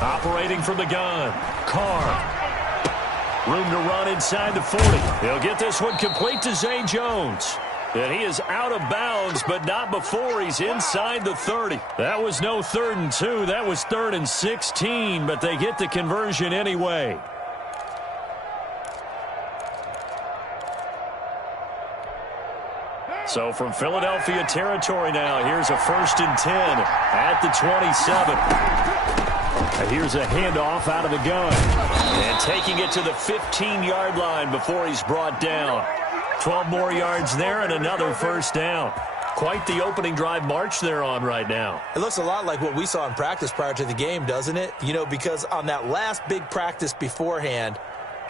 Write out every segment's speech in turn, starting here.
Operating from the gun. Carr. Room to run inside the 40. He'll get this one complete to Zay Jones. And he is out of bounds, but not before he's inside the 30. That was no 3rd and 2. That was 3rd and 16, but they get the conversion anyway. So from Philadelphia territory now, here's a 1st and 10 at the 27. Here's a handoff out of the gun. And taking it to the 15-yard line before he's brought down. 12 more yards there and another 1st down. Quite the opening drive march they're on right now. It looks a lot like what we saw in practice prior to the game, doesn't it? You know, because on that last big practice beforehand,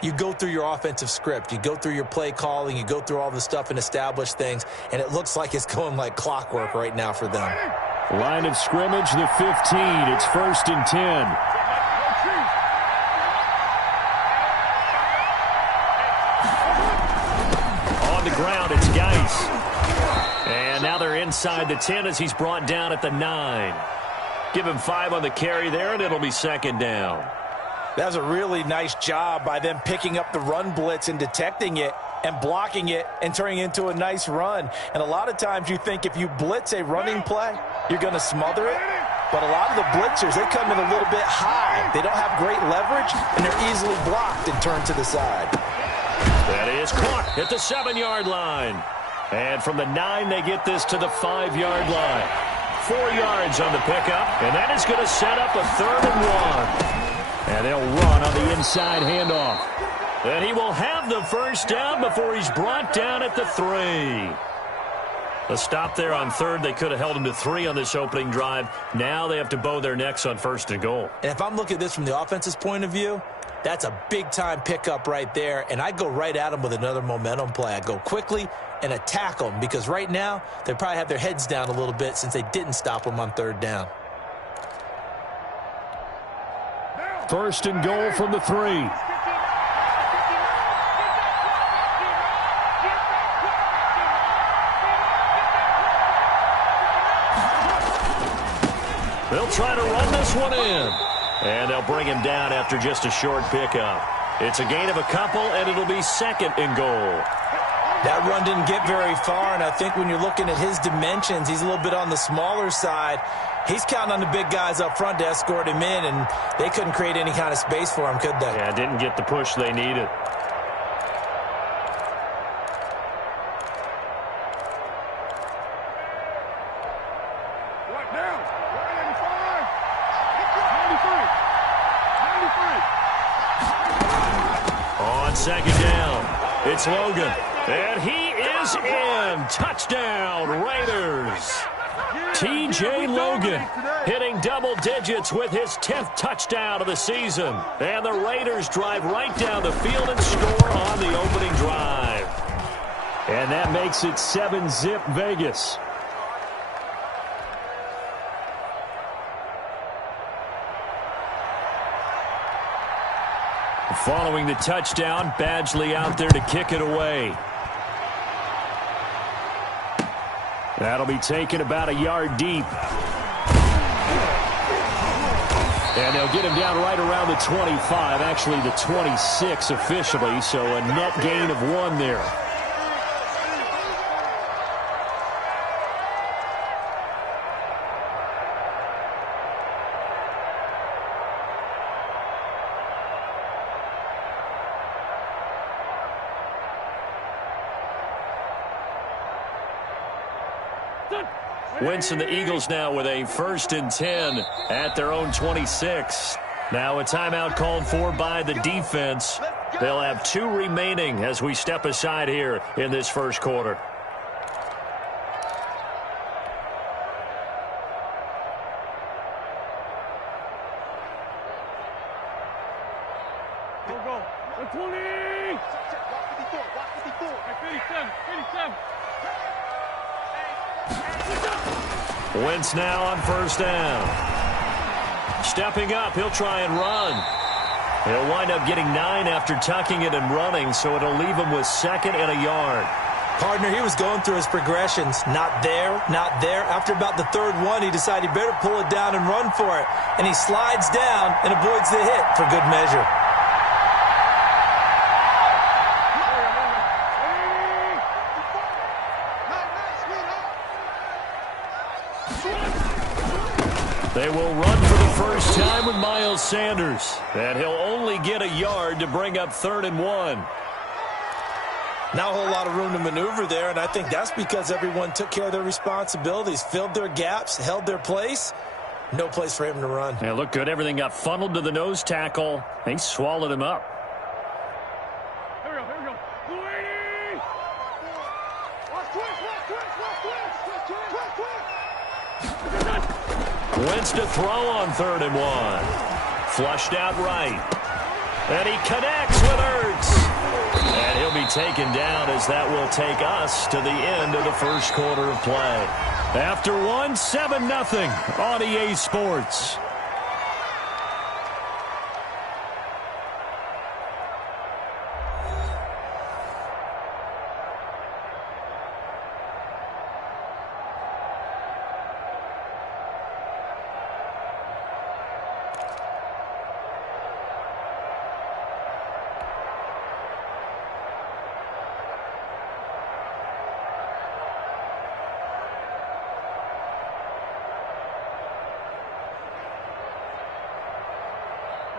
you go through your offensive script. You go through your play calling. You go through all the stuff and establish things. And it looks like it's going like clockwork right now for them. Line of scrimmage, the 15. It's 1st and 10. On the ground, it's Geis. And now they're inside the 10 as he's brought down at the 9. Give him 5 on the carry there, and it'll be 2nd down. That was a really nice job by them picking up the run blitz and detecting it and blocking it and turning it into a nice run. And a lot of times you think if you blitz a running play, you're going to smother it. But a lot of the blitzers, they come in a little bit high. They don't have great leverage, and they're easily blocked and turned to the side. That is caught at the 7-yard line. And from the 9, they get this to the 5-yard line. 4 yards on the pickup, and that is going to set up a 3rd and 1. And they'll run on the inside handoff. And he will have the 1st down before he's brought down at the 3. A stop there on 3rd. They could have held him to 3 on this opening drive. Now they have to bow their necks on 1st and goal. And if I'm looking at this from the offense's point of view, that's a big-time pickup right there. And I go right at him with another momentum play. I go quickly and attack them because right now they probably have their heads down a little bit since they didn't stop him on 3rd down. 1st and goal from the 3. They'll try to run this one in. And they'll bring him down after just a short pickup. It's a gain of a couple, and it'll be 2nd and goal. That run didn't get very far, and I think when you're looking at his dimensions, he's a little bit on the smaller side. He's counting on the big guys up front to escort him in, and they couldn't create any kind of space for him, could they? Yeah, didn't get the push they needed. On 2nd down, it's Logan. And he is in. Touchdown, Raiders. T.J. Logan hitting double digits with his 10th touchdown of the season. And the Raiders drive right down the field and score on the opening drive. And that makes it 7-zip Vegas. Following the touchdown, Badgley out there to kick it away. That'll be taken about a yard deep. And they'll get him down right around the 25, actually the 26 officially, so a net gain of 1 there. Wentz and the Eagles now with a 1st and 10 at their own 26. Now a timeout called for by the defense. They'll have 2 remaining as we step aside here in this first quarter. Go. 20. 57. Wentz now on 1st down. Stepping up, he'll try and run. He'll wind up getting 9 after tucking it and running, so it'll leave him with 2nd and a yard. Partner, he was going through his progressions. Not there, not there. After about the third one, he decided he better pull it down and run for it. And he slides down and avoids the hit for good measure. They will run for the first time with Miles Sanders. And he'll only get a yard to bring up 3rd and 1. Not a whole lot of room to maneuver there, and I think that's because everyone took care of their responsibilities, filled their gaps, held their place. No place for him to run. Yeah, looked good. Everything got funneled to the nose tackle. They swallowed him up. Here we go, here we go. 280! Watch twist. Wentz to throw on 3rd and 1. Flushed out right. And he connects with Ertz. And he'll be taken down as that will take us to the end of the first quarter of play. After one, 7-0 on EA Sports.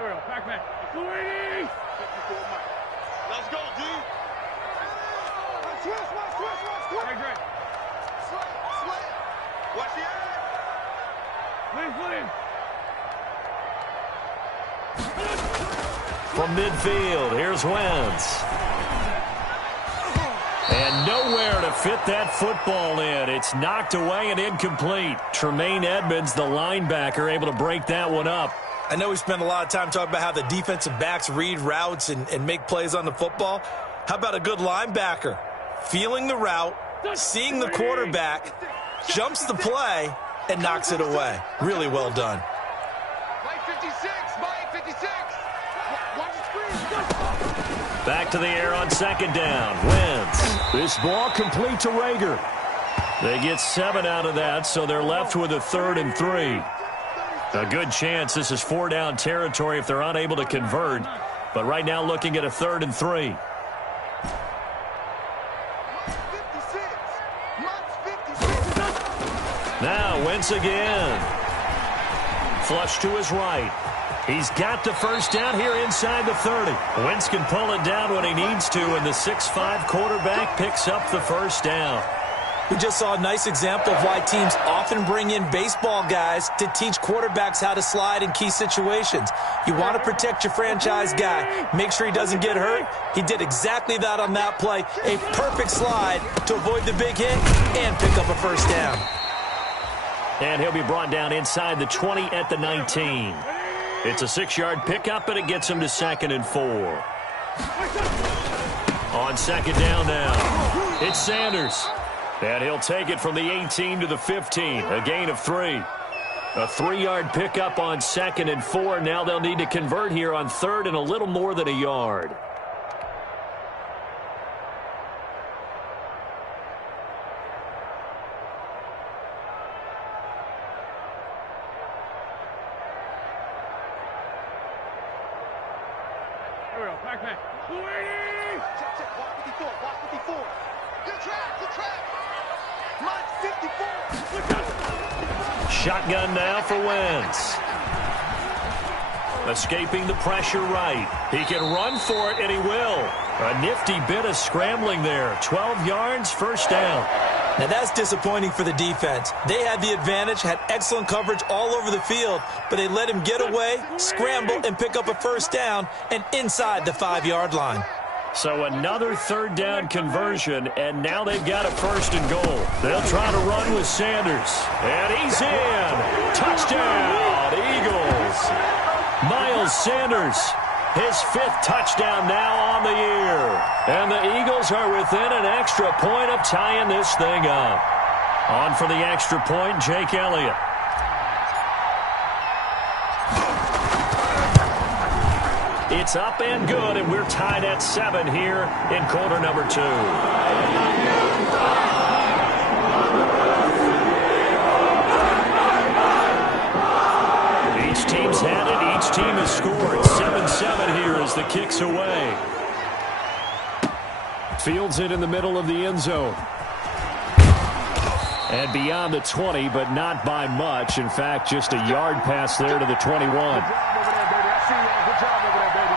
Here we go, back. 280! Let's go, D. Twist. Hey, Greg. Sweat. Watch the eye. Please. From midfield, here's Wentz. And nowhere to fit that football in. It's knocked away and incomplete. Tremaine Edmonds, the linebacker, able to break that one up. I know we spent a lot of time talking about how the defensive backs read routes and make plays on the football. How about a good linebacker? Feeling the route, seeing the quarterback, jumps the play, and knocks it away. Really well done. Mike 56. Watch the screen. Back to the air on 2nd down. Wentz. This ball complete to Rager. They get 7 out of that, so they're left with a 3rd and 3. A good chance this is 4-down territory if they're unable to convert. But right now looking at a 3rd and 3. 56. Now Wentz again. Flush to his right. He's got the first down here inside the 30. Wentz can pull it down when he needs to, and the 6'5" quarterback picks up the first down. We just saw a nice example of why teams often bring in baseball guys to teach quarterbacks how to slide in key situations. You want to protect your franchise guy. Make sure he doesn't get hurt. He did exactly that on that play. A perfect slide to avoid the big hit and pick up a first down. And he'll be brought down inside the 20 at the 19. It's a 6-yard pickup, and it gets him to 2nd and 4. On 2nd down now, it's Sanders. And he'll take it from the 18 to the 15, a gain of 3. A 3-yard pickup on 2nd and 4. Now they'll need to convert here on 3rd and a little more than a yard. Here we go, back. 280! Check. Watch 54. Good track. Mike 54. Shotgun now for Wentz. Escaping the pressure right. He can run for it, and he will. A nifty bit of scrambling there. 12 yards, first down. Now that's disappointing for the defense. They had the advantage, had excellent coverage all over the field, but they let him get away, scramble, and pick up a first down, and inside the 5-yard line. So another 3rd down conversion, and now they've got a 1st and goal. They'll try to run with Sanders. And he's in. Touchdown, Eagles. Miles Sanders, his 5th touchdown now on the year. And the Eagles are within an extra point of tying this thing up. On for the extra point, Jake Elliott. It's up and good, and we're tied at 7 here in quarter number 2. Each team's had it. Each team has scored. 7-7 here as the kick's away. Fields it in the middle of the end zone. And beyond the 20, but not by much. In fact, just a yard pass there to the 21. Good job over there, baby. I see you. Good job over there, baby.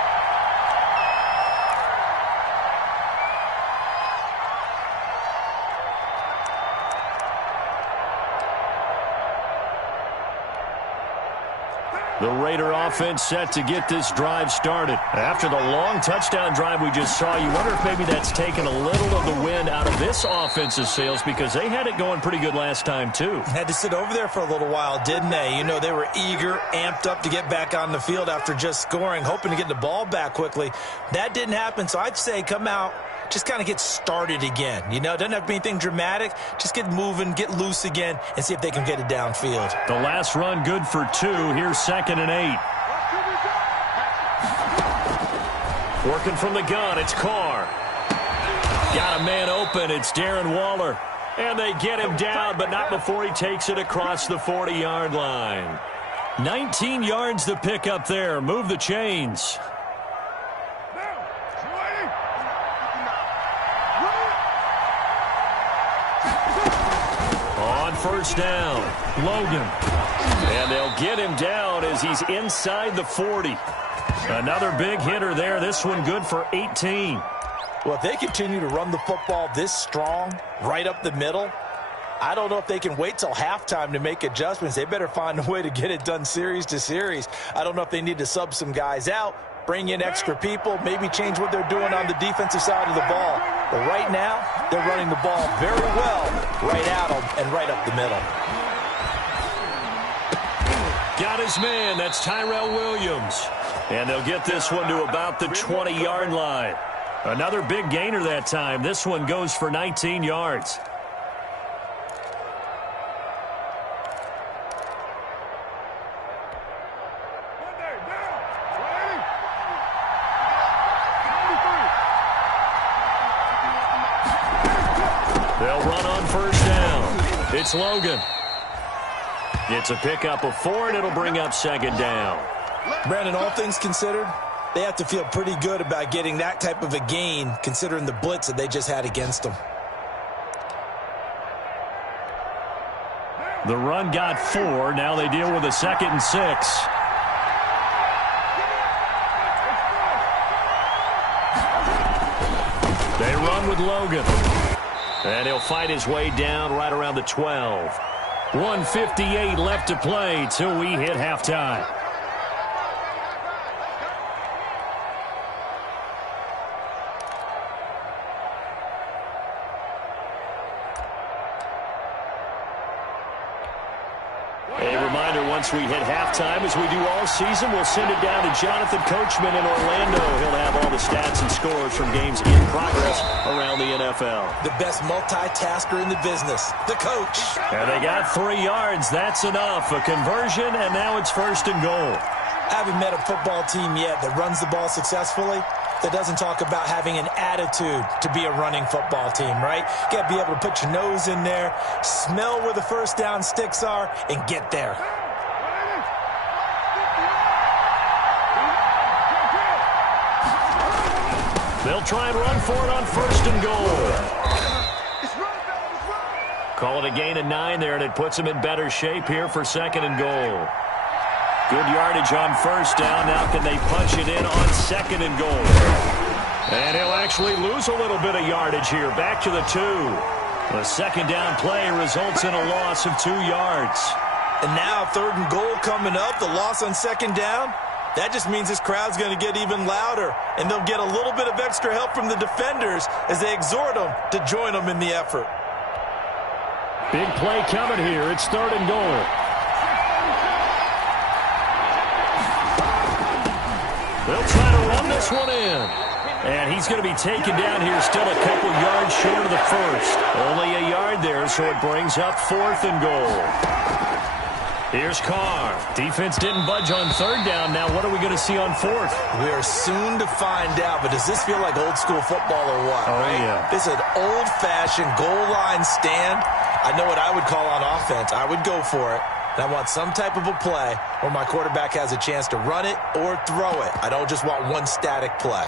The Raider offense set to get this drive started. After the long touchdown drive we just saw, you wonder if maybe that's taken a little of the wind out of this offense's sails because they had it going pretty good last time, too. Had to sit over there for a little while, didn't they? You know, they were eager, amped up to get back on the field after just scoring, hoping to get the ball back quickly. That didn't happen, so I'd say come out, just kind of get started again. You know, it doesn't have to be anything dramatic. Just get moving, get loose again, and see if they can get it downfield. The last run good for 2. Here's 2nd and 8. Working from the gun, it's Carr. Got a man open, it's Darren Waller. And they get him down, but not before he takes it across the 40-yard line. 19 yards to pick up there. Move the chains. On first down, Logan. And they'll get him down as he's inside the 40. Another big hitter there. This one good for 18. Well, if they continue to run the football this strong, right up the middle, I don't know if they can wait till halftime to make adjustments. They better find a way to get it done series to series. I don't know if they need to sub some guys out, bring in extra people, maybe change what they're doing on the defensive side of the ball. But right now, they're running the ball very well right at them and right up the middle. Got his man. That's Tyrell Williams. And they'll get this one to about the 20-yard line. Another big gainer that time. This one goes for 19 yards. They'll run on first down. It's Logan. It's a pickup of 4, and it'll bring up 2nd down. Brandon, all things considered, they have to feel pretty good about getting that type of a gain considering the blitz that they just had against them. The run got 4. Now they deal with a 2nd and 6. They run with Logan. And he'll fight his way down right around the 12. 1:58 left to play till we hit halftime. A reminder, once we hit halftime, as we do all season, we'll send it down to Jonathan Coachman in Orlando. He'll have all the stats and scores from games in progress around the NFL. The best multitasker in the business, the coach. And they got 3 yards. That's enough. A conversion, and now it's 1st and goal. I haven't met a football team yet that runs the ball successfully that doesn't talk about having an attitude to be a running football team, right? You got to be able to put your nose in there, smell where the first down sticks are, and get there. They'll try and run for it on 1st and goal. Call it a gain of 9 there, and it puts them in better shape here for 2nd and goal. Good yardage on first down. Now can they punch it in on 2nd and goal? And he'll actually lose a little bit of yardage here. Back to the 2. The 2nd down play results in a loss of 2 yards. And now 3rd and goal coming up. The loss on 2nd down. That just means this crowd's going to get even louder. And they'll get a little bit of extra help from the defenders as they exhort them to join them in the effort. Big play coming here. It's 3rd and goal. They'll try to run this one in. And he's going to be taken down here, still a couple yards short of the 1st. Only a yard there, so it brings up 4th and goal. Here's Carr. Defense didn't budge on third down. Now what are we going to see on fourth? We are soon to find out, but does this feel like old school football or what? Oh, right? yeah. This is an old-fashioned goal line stand. I know what I would call on offense. I would go for it. And I want some type of a play where my quarterback has a chance to run it or throw it. I don't just want one static play.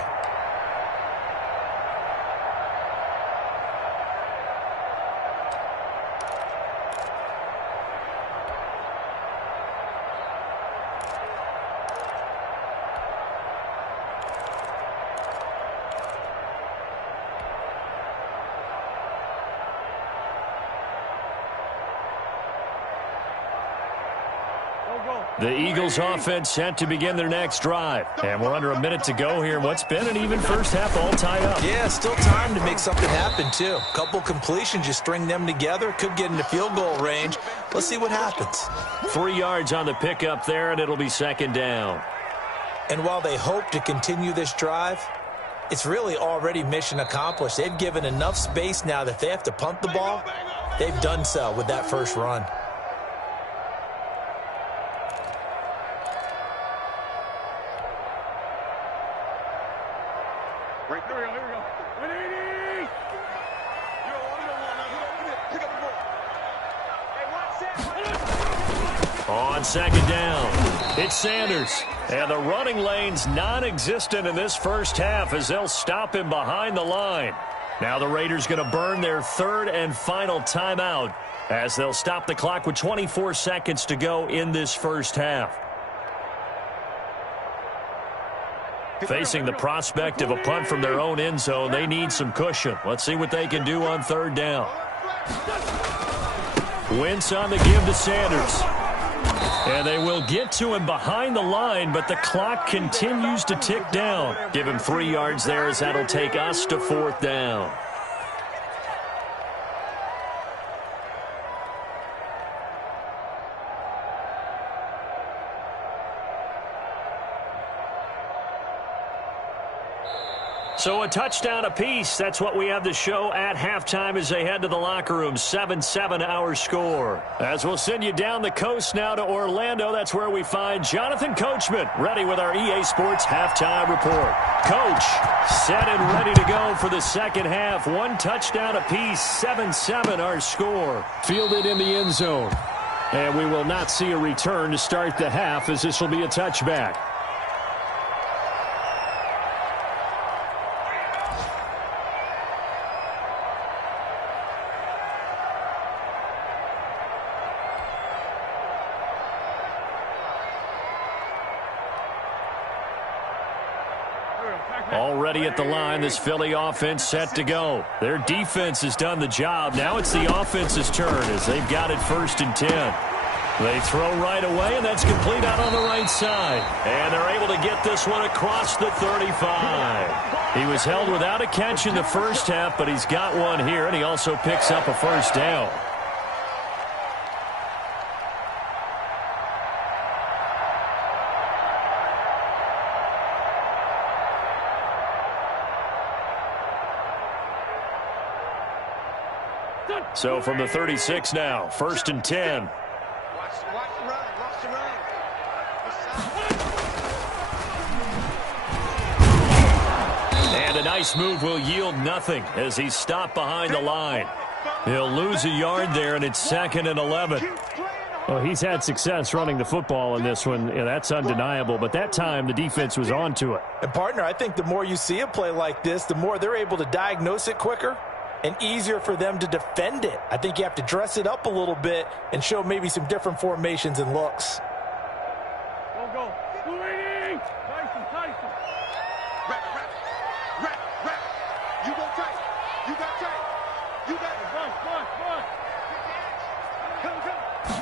The Eagles offense set to begin their next drive. And we're under a minute to go here in what's been an even first half, all tied up. Yeah, still time to make something happen, too. Couple completions, you string them together, could get into field goal range. Let's see what happens. 3 yards on the pickup there, and it'll be second down. And while they hope to continue this drive, it's really already mission accomplished. They've given enough space now that if they have to punt the ball, they've done so with that first run. Here we go, here we go. 180! Pick up the ball. Hey, one set. On second down, it's Sanders. And the running lane's non-existent in this first half as they'll stop him behind the line. Now the Raiders going to burn their third and final timeout as they'll stop the clock with 24 seconds to go in this first half. Facing the prospect of a punt from their own end zone, they need some cushion. Let's see what they can do on third down. Wentz on the give to Sanders. And they will get to him behind the line, but the clock continues to tick down. Give him 3 yards there as that'll take us to fourth down. So a touchdown apiece. That's what we have to show at halftime as they head to the locker room. 7-7 our score. As we'll send you down the coast now to Orlando, that's where we find Jonathan Coachman ready with our EA Sports halftime report. Coach, set and ready to go for the second half. 1 touchdown apiece. 7-7 our score. Fielded in the end zone. And we will not see a return to start the half as this will be a touchback. Already at the line, this Philly offense set to go. Their defense has done the job. Now it's the offense's turn as they've got it 1st and 10. They throw right away, and that's complete out on the right side. And they're able to get this one across the 35. He was held without a catch in the first half, but he's got one here, and he also picks up a first down. So from the 36 now, 1st and 10. Watch the run. Watch the run. And a nice move will yield nothing as he's stopped behind the line. He'll lose a yard there, and it's 2nd and 11. Well, he's had success running the football in this one. Yeah, that's undeniable. But that time, the defense was on to it. And, partner, I think the more you see a play like this, the more they're able to diagnose it quicker and easier for them to defend it. I think you have to dress it up a little bit and show maybe some different formations and looks. Go. 280! Tyson. Rap. You go tight. You got tight. You got it.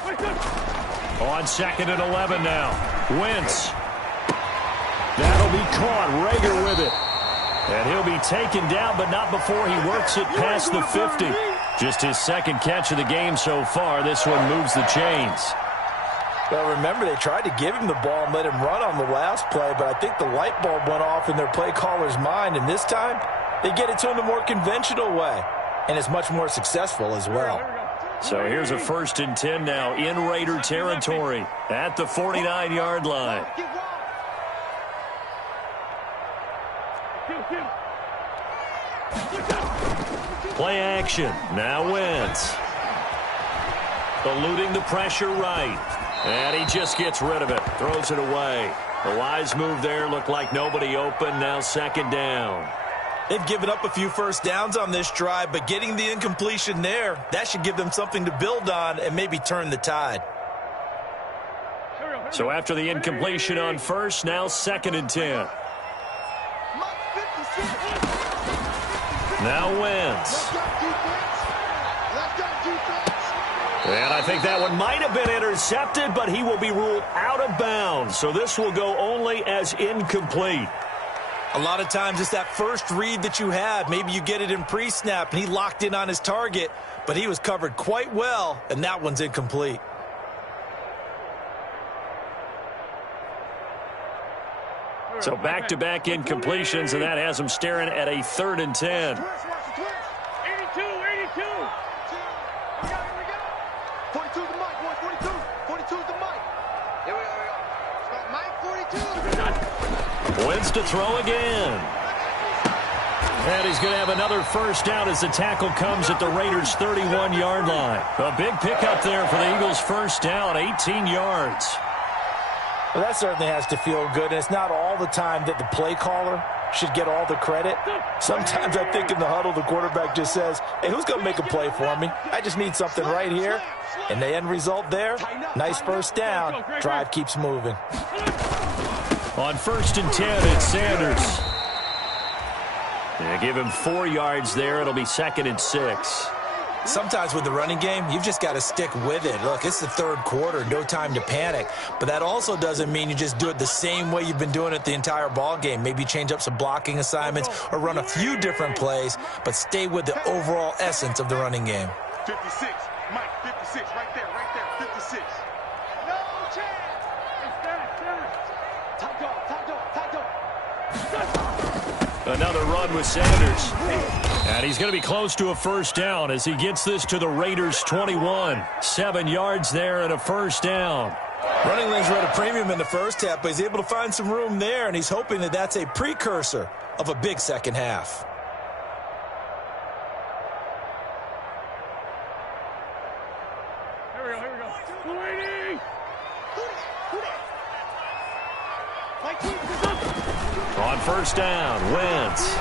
Come. On 2nd and 11 now. Wentz. That'll be caught. Rager with it. And he'll be taken down, but not before he works it past the 50. Just his 2nd catch of the game so far. This one moves the chains. Well, remember, they tried to give him the ball and let him run on the last play, but I think the light bulb went off in their play caller's mind, and this time they get it to him the more conventional way, and it's much more successful as well. Here we go. So here's a 1st and 10 now in Raider territory at the 49-yard line. Play action. Now Wentz. Eluding the pressure right. And he just gets rid of it. Throws it away. A wise move there. Looked like nobody open. Now 2nd down. They've given up a few first downs on this drive, but getting the incompletion there, that should give them something to build on and maybe turn the tide. So after the incompletion on 1st, now 2nd and 10. Now Wentz. And I think that one might have been intercepted, but he will be ruled out of bounds. So this will go only as incomplete. A lot of times it's that first read that you have. Maybe you get it in pre-snap, and he locked in on his target, but he was covered quite well, and that one's incomplete. So back-to-back incompletions, and that has him staring at a 3rd and 10. 82, 82. 42 is the mic, boys. 42. 42 is the mic. Here we go. Mike 42. Wentz to throw again. And he's going to have another 1st down as the tackle comes at the Raiders' 31-yard line. A big pickup there for the Eagles' 1st down, 18 yards. Well, that certainly has to feel good, and it's not all the time that the play caller should get all the credit. Sometimes I think in the huddle, the quarterback just says, hey, who's going to make a play for me? I just need something right here. And the end result there, nice 1st down. Drive keeps moving. On 1st and 10, it's Sanders. Yeah, give him 4 yards there. It'll be 2nd and 6. Sometimes with the running game, you've just got to stick with it. Look, it's the 3rd quarter, no time to panic. But that also doesn't mean you just do it the same way you've been doing it the entire ball game. Maybe change up some blocking assignments or run a few different plays, but stay with the overall essence of the running game. 56. Mike, 56. Right there. 56. No chance. Top dog. Another run with Sanders. And he's going to be close to a 1st down as he gets this to the Raiders' 21. 7 yards there and a 1st down. Running lanes were at a premium in the 1st half, but he's able to find some room there, and he's hoping that that's a precursor of a big 2nd half. Here we go. 280. On 1st down, Wentz.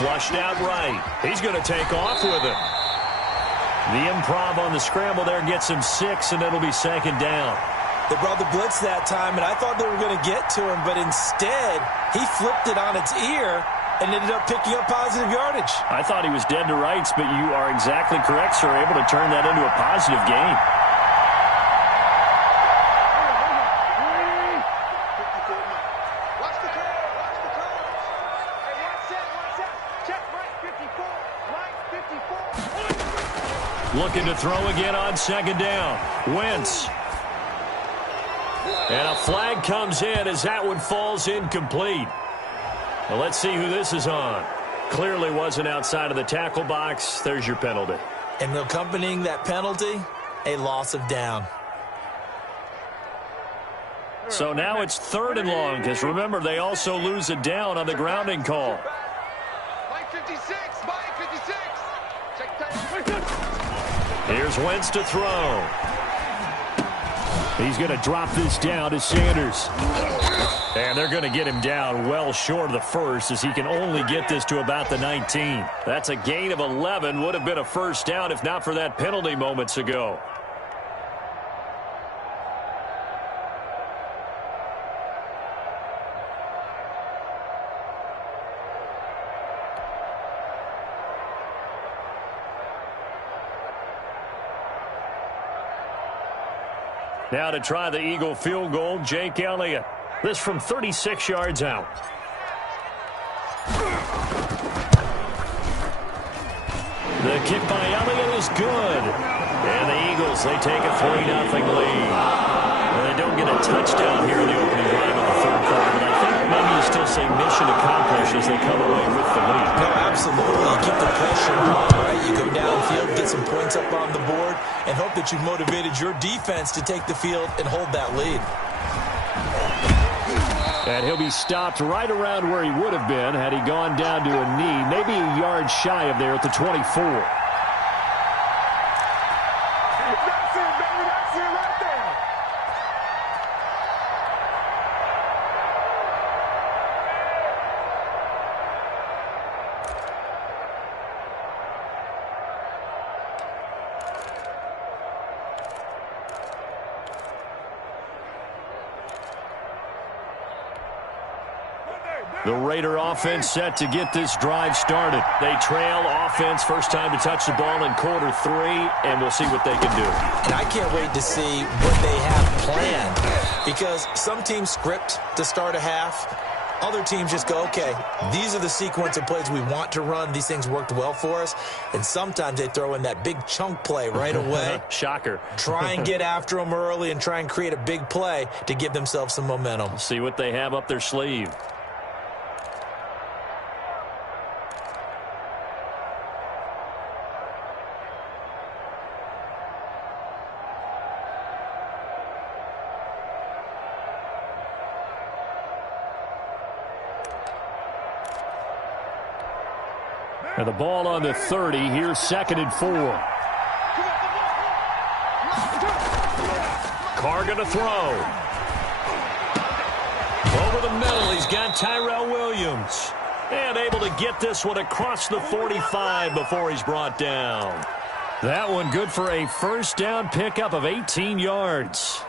Flushed out right. He's going to take off with it. The improv on the scramble there gets him 6, and it'll be 2nd down. They brought the blitz that time, and I thought they were going to get to him, but instead, he flipped it on its ear and ended up picking up positive yardage. I thought he was dead to rights, but you are exactly correct, sir. Able to turn that into a positive gain. Looking to throw again on 2nd down. Wentz. And a flag comes in as that one falls incomplete. Well, let's see who this is on. Clearly wasn't outside of the tackle box. There's your penalty. And accompanying that penalty, a loss of down. So now it's 3rd and long, because remember, they also lose a down on the grounding call. Mike 56. Mike 56. Check time. Here's Wentz to throw. He's going to drop this down to Sanders. And they're going to get him down well short of the 1st as he can only get this to about the 19. That's a gain of 11. Would have been a 1st down if not for that penalty moments ago. Now to try the Eagle field goal, Jake Elliott. This from 36 yards out. The kick by Elliott is good. And the Eagles, they take a 3-0 lead. Well, they don't get a touchdown here in the opening drive of the 3rd quarter, but I think maybe you still guess, a mission accomplished as they come away with the lead. No, absolutely. You keep the pressure on, right? You go downfield, get some points up on the board, and hope that you've motivated your defense to take the field and hold that lead. And he'll be stopped right around where he would have been had he gone down to a knee, maybe a yard shy of there at the 24. The Raider offense set to get this drive started. They trail offense, first time to touch the ball in quarter 3, and we'll see what they can do. And I can't wait to see what they have planned, because some teams script to start a half. Other teams just go, okay, these are the sequence of plays we want to run. These things worked well for us. And sometimes they throw in that big chunk play right away. Shocker. Try and get after them early and try and create a big play to give themselves some momentum. See what they have up their sleeve. And the ball on the 30. Here's 2nd and 4. Carr going to throw. Over the middle, he's got Tyrell Williams. And able to get this one across the 45 before he's brought down. That one good for a first down pickup of 18 yards.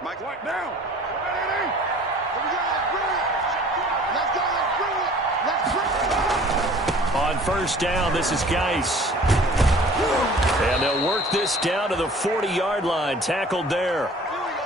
Mike, right down. Here we go. Let's go. Let's bring it. On first down, this is Geis. And they'll work this down to the 40-yard line. Tackled there.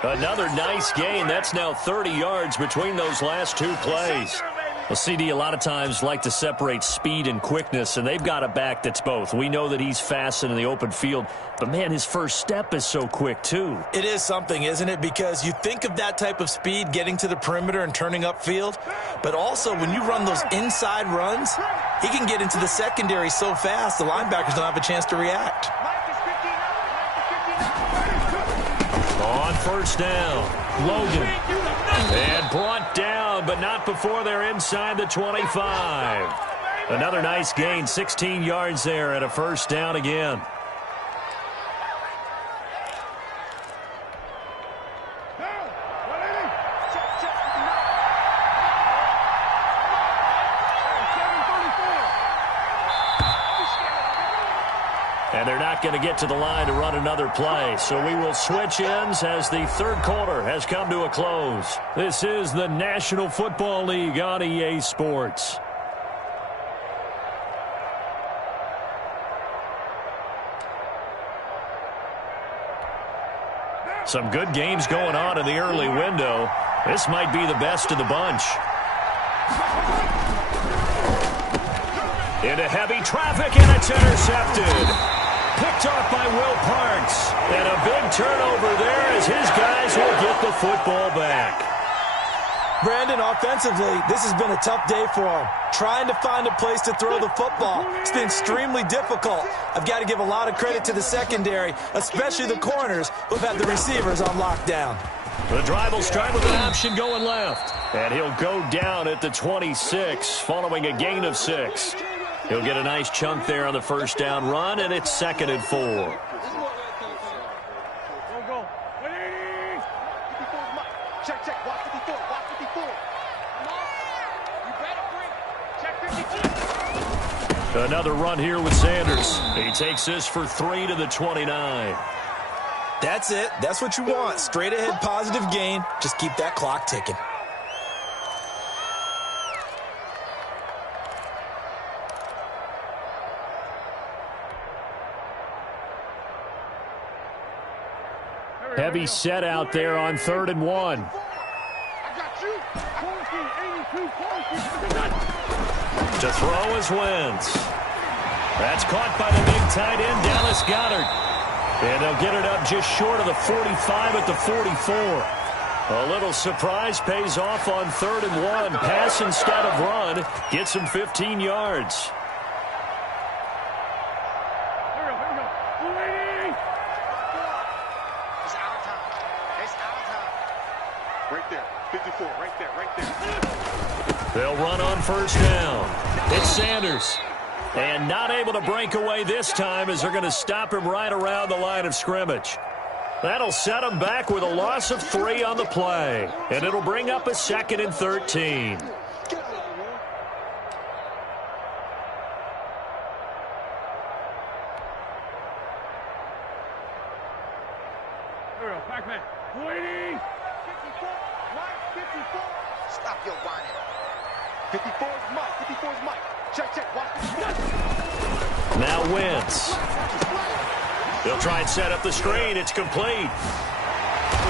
Another nice gain. That's now 30 yards between those last two plays. Well, CD a lot of times like to separate speed and quickness, and they've got a back that's both. We know that he's fast in the open field, but, man, his first step is so quick, too. It is something, isn't it? Because you think of that type of speed getting to the perimeter and turning upfield, but also when you run those inside runs, he can get into the secondary so fast the linebackers don't have a chance to react. On first down, Logan. And brought down, but not before they're inside the 25. Another nice gain, 16 yards there and a first down again. And they're not going to get to the line to run another play. So we will switch ends as the third quarter has come to a close. This is the National Football League on EA Sports. Some good games going on in the early window. This might be the best of the bunch. Into heavy traffic, and it's intercepted. Picked off by Will Parks. And a big turnover there as his guys will get the football back. Brandon, offensively, this has been a tough day for him. Trying to find a place to throw the football. It's been extremely difficult. I've got to give a lot of credit to the secondary, especially the corners who've had the receivers on lockdown. The drive will start with an option going left. And he'll go down at the 26 following a gain of 6. He'll get a nice chunk there on the first down run, and it's 2nd and 4. Go. Check. Watch 54. Watch 54. You better bring. Check 52. Another run here with Sanders. He takes this for 3 to the 29. That's it. That's what you want. Straight ahead positive gain. Just keep that clock ticking. Heavy set out there on 3rd and 1. I got you. 82, To throw is Wentz. That's caught by the big tight end, Dallas Goedert. And they'll get it up just short of the 45 at the 44. A little surprise pays off on 3rd and 1. Pass instead of run. Gets him 15 yards. Here we go. Lady! It's our time. It's our time. Right there. 54. Right there. Right there. They'll run on 1st down. It's Sanders. And not able to break away this time as they're going to stop him right around the line of scrimmage. That'll set him back with a loss of 3 on the play. And it'll bring up a 2nd and 13. Get out of here, man. Here we go. Back man. Lady! 54. Mike, 54. Stop your whining. 54 is Mike. 54 is Mike. Check, check. Watch this. Now Wentz. They'll try and set up the screen. It's complete.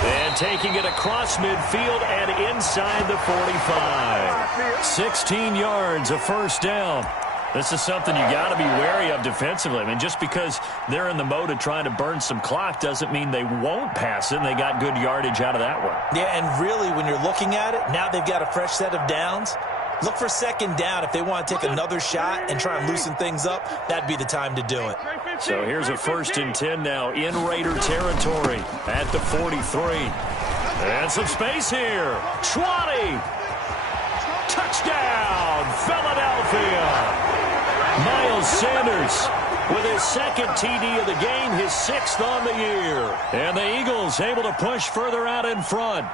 And taking it across midfield and inside the 45. 16 yards, a 1st down. This is something you got to be wary of defensively. I mean, just because they're in the mode of trying to burn some clock doesn't mean they won't pass it. And they got good yardage out of that one. Yeah, and really, when you're looking at it, now they've got a fresh set of downs. Look for 2nd down. If they want to take another shot and try and loosen things up, that'd be the time to do it. So here's a 1st and 10 now in Raider territory at the 43. And some space here. 20. Touchdown, Philadelphia. Miles Sanders with his 2nd TD of the game, his 6th on the year. And the Eagles able to push further out in front.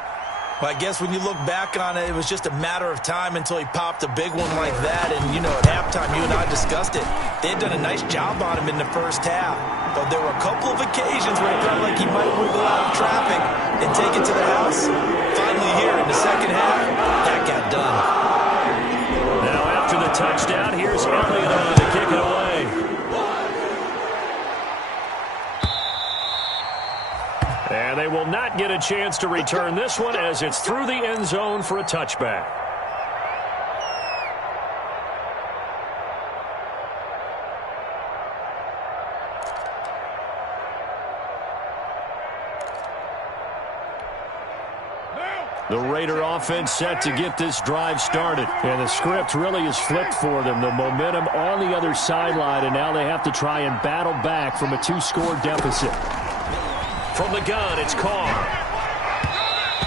But I guess when you look back on it, it was just a matter of time until he popped a big one like that. And, you know, at halftime, you and I discussed it. They had done a nice job on him in the 1st half. But there were a couple of occasions where it felt like he might wiggle out of traffic and take it to the house. Finally here in the 2nd half, that got done. Now after the touchdown, here's Elliott on to kick it away. And they will not get a chance to return this one as it's through the end zone for a touchback. The Raider offense set to get this drive started. And the script really is flipped for them. The momentum on the other sideline, and now they have to try and battle back from a 2-score deficit. From the gun, it's Carr.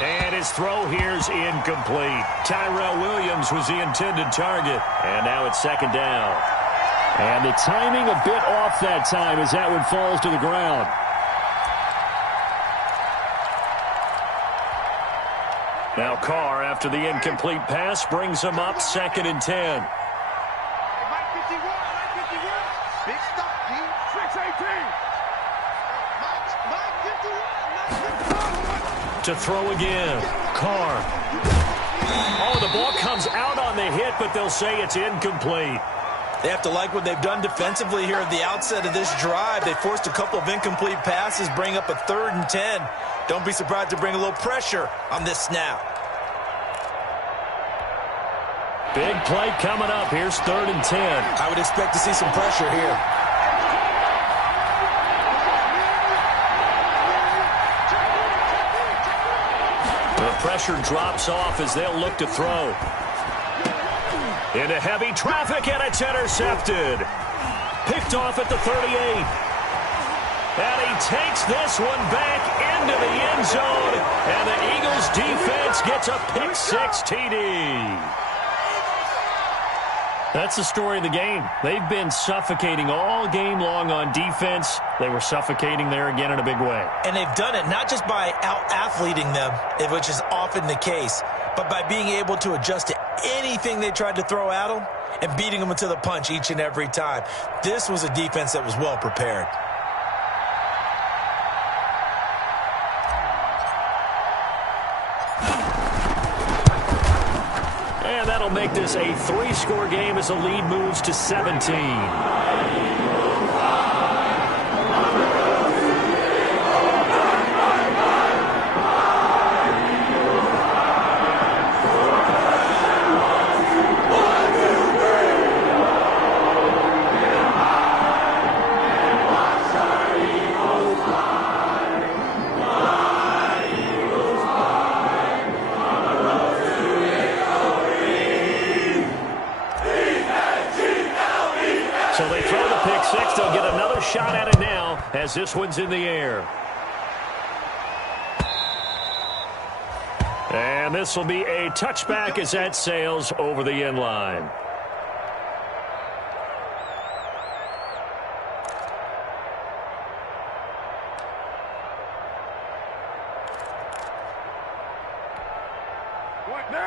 And his throw here's incomplete. Tyrell Williams was the intended target. And now it's 2nd down. And the timing a bit off that time as that one falls to the ground. Now Carr, after the incomplete pass, brings him up 2nd and 10. Mike 51. Mike 51. Big stop, D. 6-18. Mike 51. To throw again. Carr. Oh, the ball comes out on the hit, but they'll say it's incomplete. They have to like what they've done defensively here at the outset of this drive. They forced a couple of incomplete passes, bring up a 3rd and 10. Don't be surprised to bring a little pressure on this snap. Big play coming up. Here's 3rd and 10. I would expect to see some pressure here. The pressure drops off as they'll look to throw. Into heavy traffic, and it's intercepted. Picked off at the 38. And he takes this one back into the end zone. And the Eagles defense gets a pick-6 TD. That's the story of the game. They've been suffocating all game long on defense. They were suffocating there again in a big way. And they've done it not just by out-athleting them, which is often the case, but by being able to adjust to anything they tried to throw at them and beating them to the punch each and every time. This was a defense that was well prepared. And that'll make this a 3-score game as the lead moves to 17. shot at it now as this one's in the air. And this will be a touchback as that sails over the end line.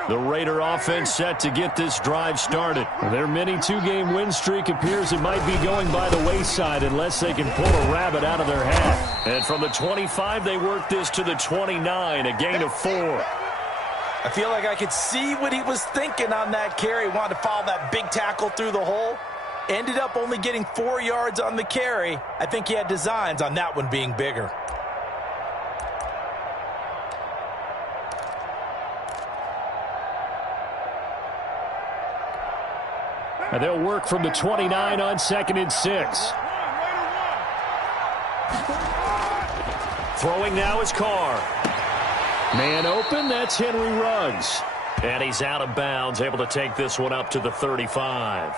The Raider offense set to get this drive started. Their mini two-game win streak appears it might be going by the wayside unless they can pull a rabbit out of their hat. And from the 25, they work this to the 29, a gain of 4. I feel like I could see what he was thinking on that carry. Wanted to follow that big tackle through the hole. Ended up only getting 4 yards on the carry. I think he had designs on that one being bigger. And they'll work from the 29 on 2nd and 6. Throwing now is Carr. Man open, that's Henry Ruggs. And he's out of bounds, able to take this one up to the 35.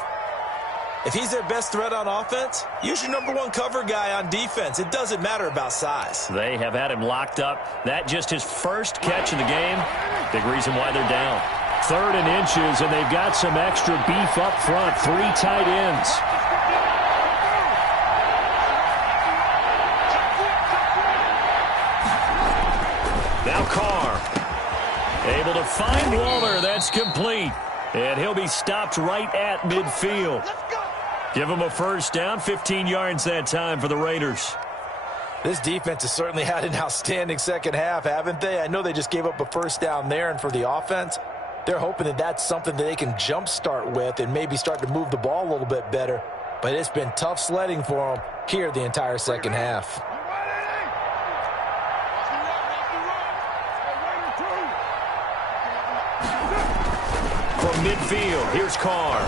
If he's their best threat on offense, use your #1 cover guy on defense. It doesn't matter about size. They have had him locked up. That just his first catch of the game. Big reason why they're down. 3rd and inches, and they've got some extra beef up front. 3 tight ends. Now Carr. Able to find Waller. That's complete. And he'll be stopped right at midfield. Give him a first down. 15 yards that time for the Raiders. This defense has certainly had an outstanding second half, haven't they? I know they just gave up a first down there, and for the offense, they're hoping that that's something that they can jumpstart with and maybe start to move the ball a little bit better. But it's been tough sledding for them here the entire second half. From midfield, here's Carr.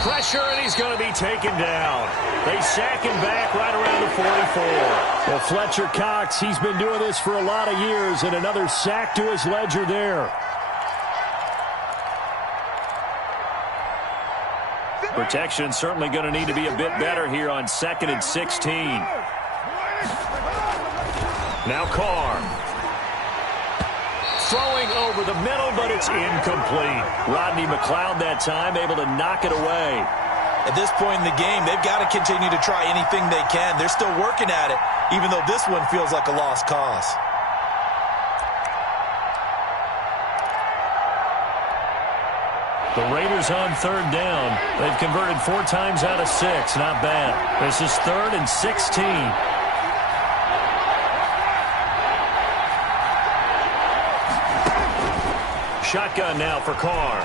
Pressure, and he's going to be taken down. They sack him back right around the 44. Well, Fletcher Cox, he's been doing this for a lot of years, and another sack to his ledger there. Protection certainly going to need to be a bit better here on 2nd and 16. Now Carr. Throwing over the middle, but it's incomplete. Rodney McLeod that time able to knock it away. At this point in the game, they've got to continue to try anything they can. They're still working at it, even though this one feels like a lost cause. The Raiders on 3rd down. They've converted 4 times out of 6. Not bad. This is 3rd and 16. Shotgun now for Carr.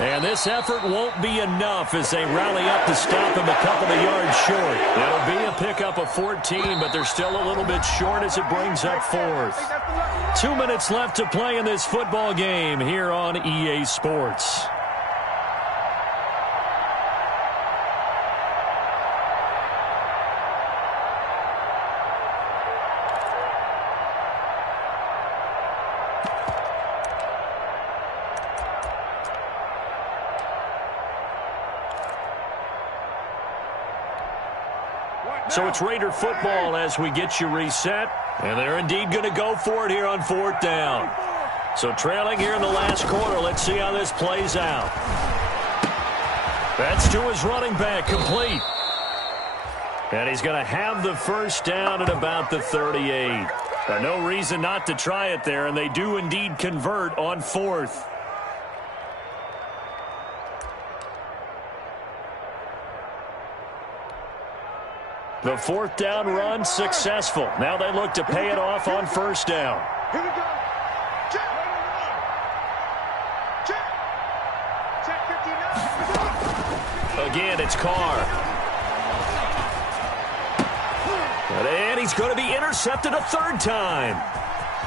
And this effort won't be enough as they rally up to stop him a couple of yards short. It'll be a pickup of 14, but they're still a little bit short as it brings up 4th. 2 minutes left to play in this football game here on EA Sports. So it's Raider football as we get you reset. And they're indeed going to go for it here on 4th down. So trailing here in the last quarter. Let's see how this plays out. That's to his running back, complete. And he's going to have the first down at about the 38. No reason not to try it there, and they do indeed convert on 4th. The 4th down run successful. Now they look to pay it off on 1st down. Here we go. Check. Check. Check 59. Again, it's Carr. And he's going to be intercepted a 3rd time.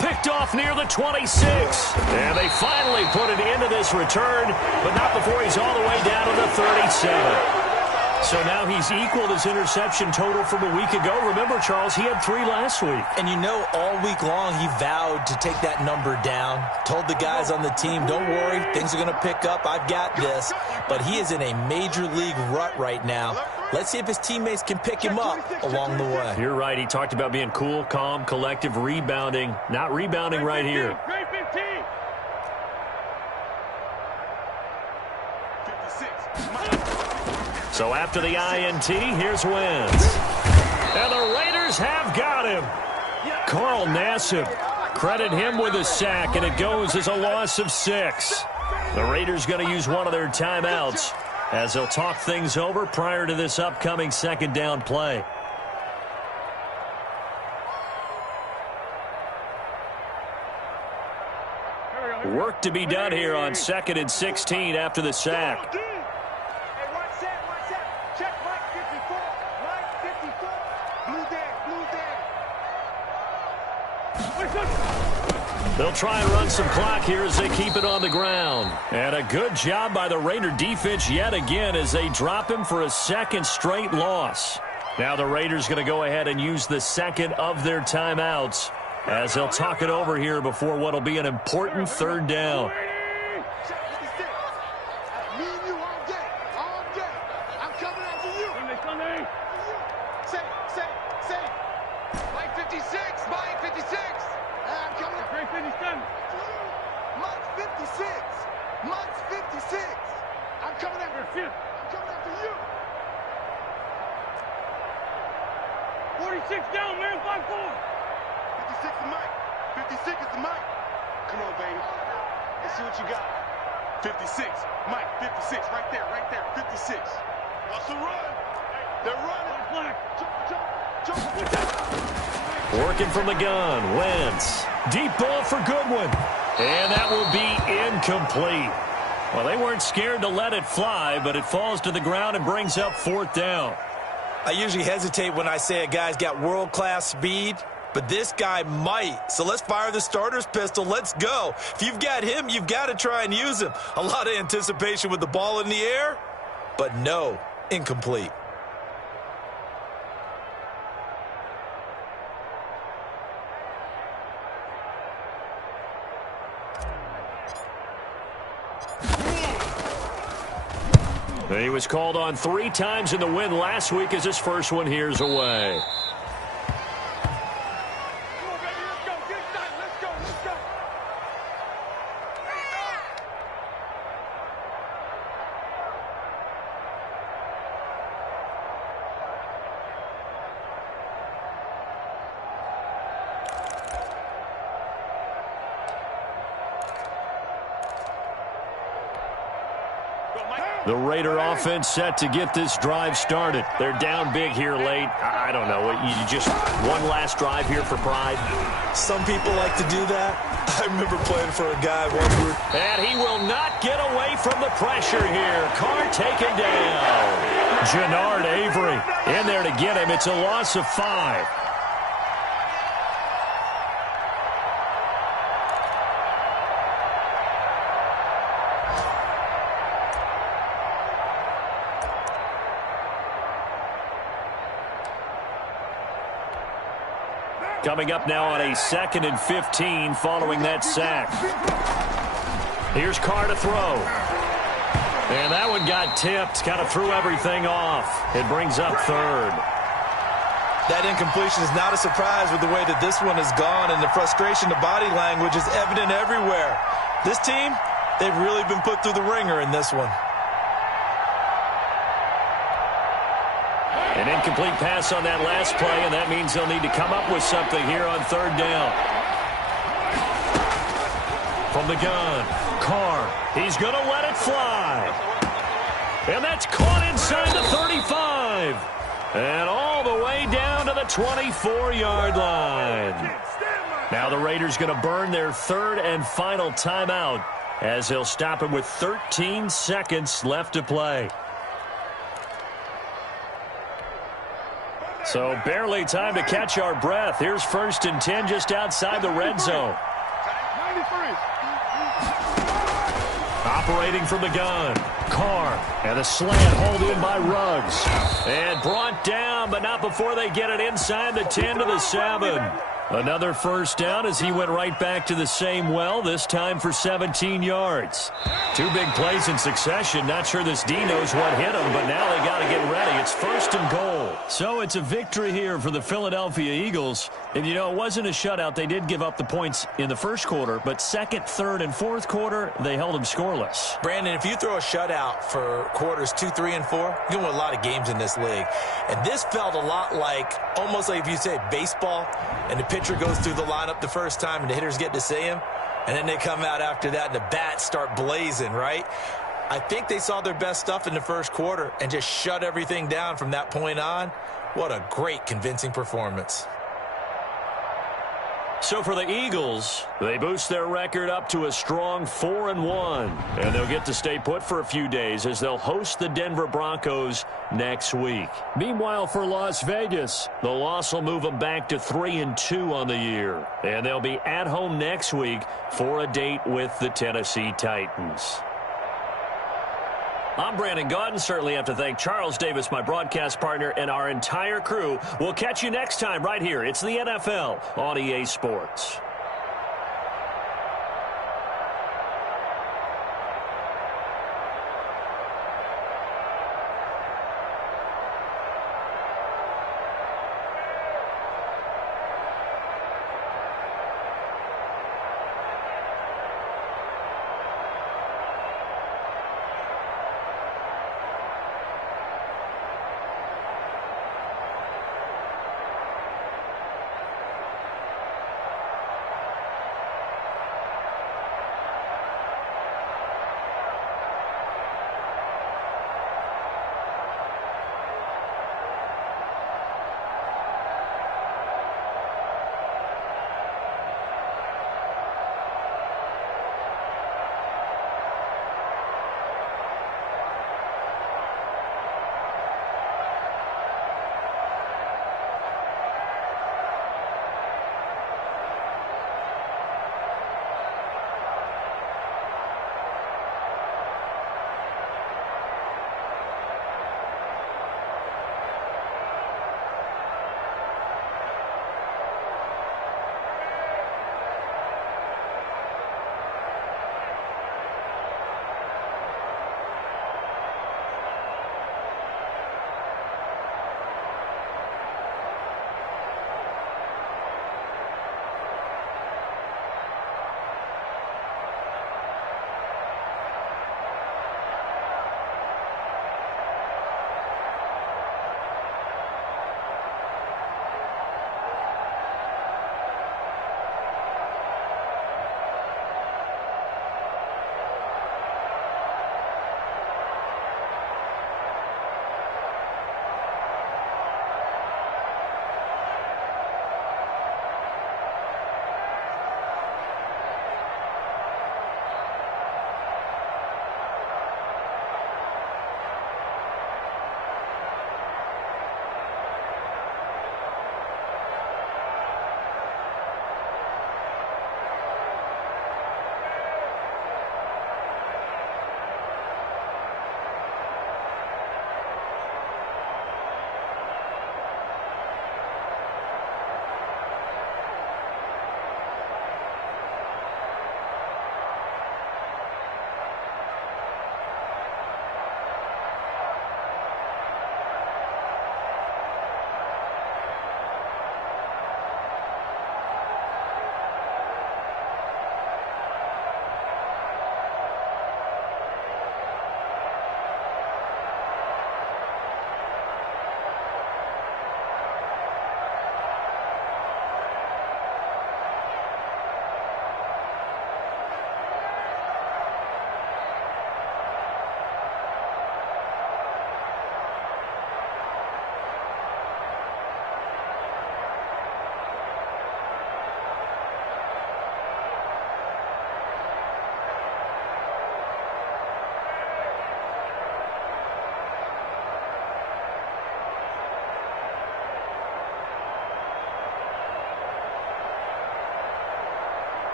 Picked off near the 26. And they finally put an end to this return, but not before he's all the way down to the 37. So now he's equaled his interception total from a week ago. Remember, Charles, he had 3 last week. And you know, all week long he vowed to take that number down. Told the guys on the team, don't worry, things are going to pick up. I've got this. But he is in a major league rut right now. Let's see if his teammates can pick him up along the way. You're right. He talked about being cool, calm, collective, rebounding. Not rebounding right here. Great 15. 56. So after the INT, here's Wentz. And the Raiders have got him. Carl Nassib. Credit him with a sack, and it goes as a loss of 6. The Raiders going to use one of their timeouts as they'll talk things over prior to this upcoming second down play. Work to be done here on 2nd and 16 after the sack. Hey, watch that. Check Mike 54. Mike 54. Blue day. They'll try and run some clock here as they keep it on the ground. And a good job by the Raider defense yet again as they drop him for a second straight loss. Now the Raiders going to go ahead and use the second of their timeouts as they'll talk it over here before what will be an important third down. Check 56. Me and you all day. All day. I'm coming after you. Sunday. Say. Mike 56. Mike 56. I'm coming after Great 57. Mike 56. Mike 56. I'm coming after you. I'm coming after you. 46 down, man. 5-4. 56 is Mike. 56 is Mike. Come on, baby. Let's see what you got. 56. Mike, 56. Right there. 56. What's the run? They're running. Black. Jump. Working from the gun, Wentz. Deep ball for Goodwin. And that will be incomplete. Well, they weren't scared to let it fly, but it falls to the ground and brings up 4th down. I usually hesitate when I say a guy's got world-class speed, but this guy might. So let's fire the starter's pistol. Let's go. If you've got him, you've got to try and use him. A lot of anticipation with the ball in the air, but no, incomplete. He was called on 3 times in the win last week as his first one here's away. Come on, baby. Let's go. Get excited. Let's go. The Raider offense set to get this drive started. They're down big here late. I don't know. You just one last drive here for pride? Some people like to do that. I remember playing for a guy once. And he will not get away from the pressure here. Carr taken down. Jannard Avery in there to get him. It's a loss of 5. Coming up now on a 2nd and 15 following that sack. Here's Carr to throw. And that one got tipped, kind of threw everything off. It brings up 3rd. That incompletion is not a surprise with the way that this one has gone, and the frustration, the body language is evident everywhere. This team, they've really been put through the ringer in this one. An incomplete pass on that last play, and that means they'll need to come up with something here on 3rd down. From the gun, Carr. He's going to let it fly. And that's caught inside the 35. And all the way down to the 24-yard line. Now the Raiders going to burn their 3rd and final timeout as they'll stop him with 13 seconds left to play. So barely time to catch our breath. Here's 1st and 10 just outside the red zone. 93. Operating from the gun, Carr, and the slant hauled in by Ruggs. And brought down, but not before they get it inside the 10 to the 7. Another first down as he went right back to the same well, this time for 17 yards. Two big plays in succession. Not sure this D knows what hit him, but now they got to get ready. It's 1st and goal. So it's a victory here for the Philadelphia Eagles. And, you know, it wasn't a shutout. They did give up the points in the first quarter, but second, third, and fourth quarter, they held them scoreless. Brandon, if you throw a shutout for quarters 2, 3, and 4, you're going to win a lot of games in this league. And this felt a lot like, almost like if you say baseball, and the pitcher goes through the lineup the first time and the hitters get to see him, and then they come out after that and the bats start blazing, right? I think they saw their best stuff in the first quarter and just shut everything down from that point on. What a great, convincing performance. So for the Eagles, they boost their record up to a strong 4-1. And they'll get to stay put for a few days as they'll host the Denver Broncos next week. Meanwhile, for Las Vegas, the loss will move them back to 3-2 on the year. And they'll be at home next week for a date with the Tennessee Titans. I'm Brandon Gaudin. Certainly have to thank Charles Davis, my broadcast partner, and our entire crew. We'll catch you next time right here. It's the NFL on EA Sports.